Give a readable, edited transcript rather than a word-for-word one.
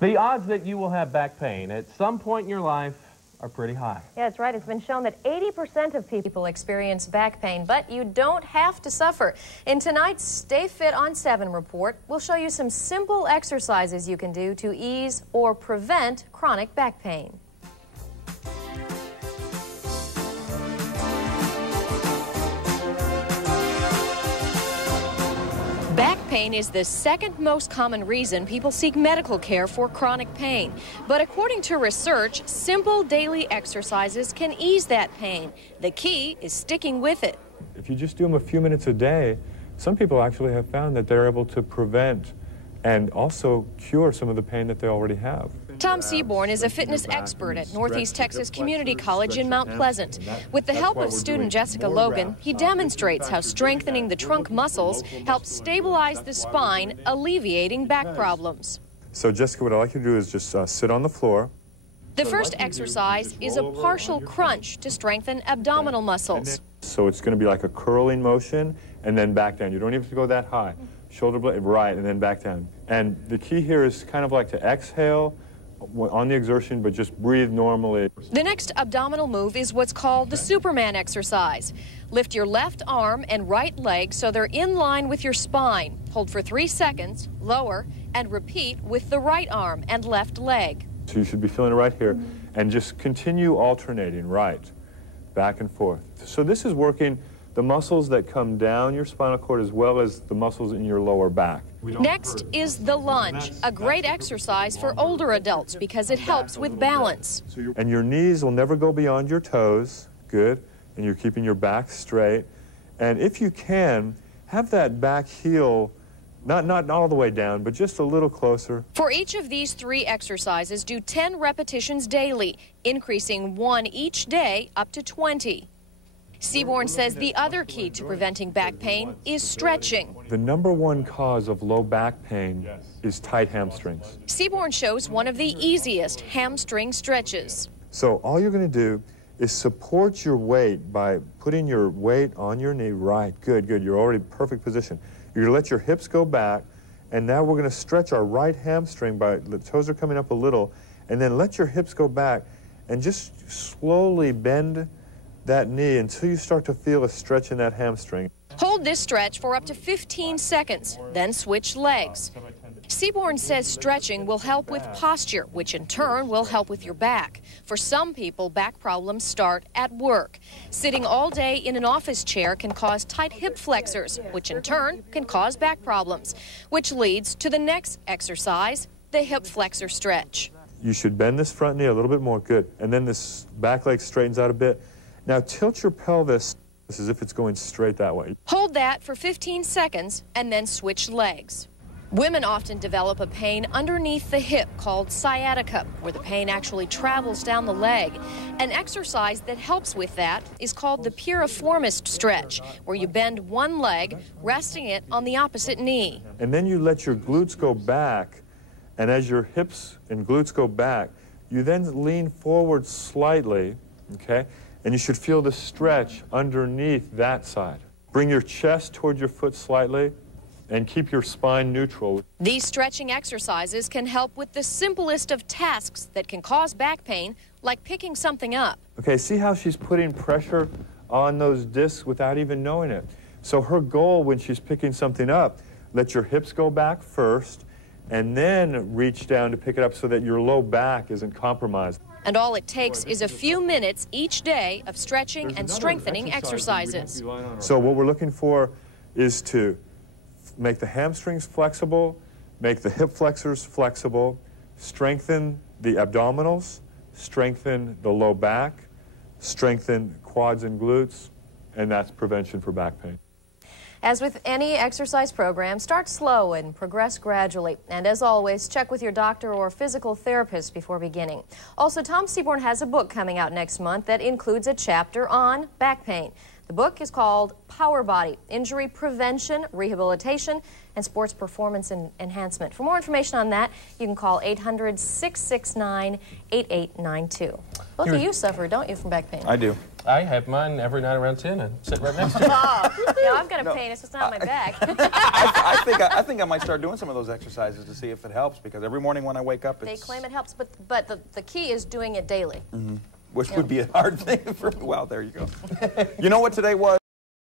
The odds that you will have back pain at some point in your life are pretty high. Yeah, that's right. It's been shown that 80% of people experience back pain, but you don't have to suffer. In tonight's Stay Fit on 7 report, we'll show you some simple exercises you can do to ease or prevent chronic back pain. Back pain is the second most common reason people seek medical care for chronic pain. But according to research, simple daily exercises can ease that pain. The key is sticking with it. If you just do them a few minutes a day, some people actually have found that they're able to prevent and also cure some of the pain that they already have. Tom Seabourne is a fitness expert at Northeast Texas Community College in Mount Pleasant. With the help of student Jessica Logan, he demonstrates how strengthening the trunk muscles helps stabilize the spine, alleviating back problems. So Jessica, what I'd like you to do is just sit on the floor. The first exercise is a partial crunch to strengthen abdominal muscles. So it's going to be like a curling motion and then back down. You don't even have to go that high. Shoulder blade, right, and then back down. And the key here is kind of like to exhale on the exertion, but just breathe normally. The next abdominal move is what's called the Superman exercise. Lift your left arm and right leg so they're in line with your spine. Hold for 3 seconds, lower, and repeat with the right arm and left leg. So you should be feeling it right here, and just continue alternating, right, back and forth. So this is working the muscles that come down your spinal cord as well as the muscles in your lower back. Next is the lunge, a great exercise for older adults because it helps with balance. And your knees will never go beyond your toes, good, and you're keeping your back straight. And if you can, have that back heel not all the way down, but just a little closer. For each of these 3 exercises, do 10 repetitions daily, increasing 1 each day up to 20. Seabourne says the other key to preventing back pain is stretching. The #1 cause of low back pain is tight hamstrings. Seabourne shows one of the easiest hamstring stretches. So all you're going to do is support your weight by putting your weight on your knee. Right, good, good. You're already in perfect position. You're going to let your hips go back, and now we're going to stretch our right hamstring by the toes are coming up a little, and then let your hips go back and just slowly bend that knee until you start to feel a stretch in that hamstring. Hold this stretch for up to 15 seconds, then switch legs. Seabourne says stretching will help with posture, which in turn will help with your back. For some people, back problems start at work. Sitting all day in an office chair can cause tight hip flexors, which in turn can cause back problems, which leads to the next exercise, the hip flexor stretch. You should bend this front knee a little bit more, good, and then this back leg straightens out a bit. Now tilt your pelvis as if it's going straight that way. Hold that for 15 seconds and then switch legs. Women often develop a pain underneath the hip called sciatica, where the pain actually travels down the leg. An exercise that helps with that is called the Piriformis Stretch, where you bend one leg, resting it on the opposite knee. And then you let your glutes go back, and as your hips and glutes go back, you then lean forward slightly, okay? And you should feel the stretch underneath that side. Bring your chest toward your foot slightly and keep your spine neutral. These stretching exercises can help with the simplest of tasks that can cause back pain, like picking something up. Okay, see how she's putting pressure on those discs without even knowing it. So her goal when she's picking something up, let your hips go back first and then reach down to pick it up so that your low back isn't compromised. And all it takes is a few minutes each day of stretching and strengthening exercises. So what we're looking for is to make the hamstrings flexible, make the hip flexors flexible, strengthen the abdominals, strengthen the low back, strengthen quads and glutes, and that's prevention for back pain. As with any exercise program, start slow and progress gradually. And as always, check with your doctor or physical therapist before beginning. Also, Tom Seabourne has a book coming out next month that includes a chapter on back pain. The book is called Power Body, Injury Prevention, Rehabilitation, and Sports Performance Enhancement. For more information on that, you can call 800-669-8892. Both of you suffer, don't you, from back pain? I do. I have mine every night around 10 and sit right next to it. No, I've got a pain. It's just not on my back. I think I might start doing some of those exercises to see if it helps, because every morning when I wake up, They claim it helps, but the key is doing it daily. which would be a hard thing for me. Well, there you go. You know what today was?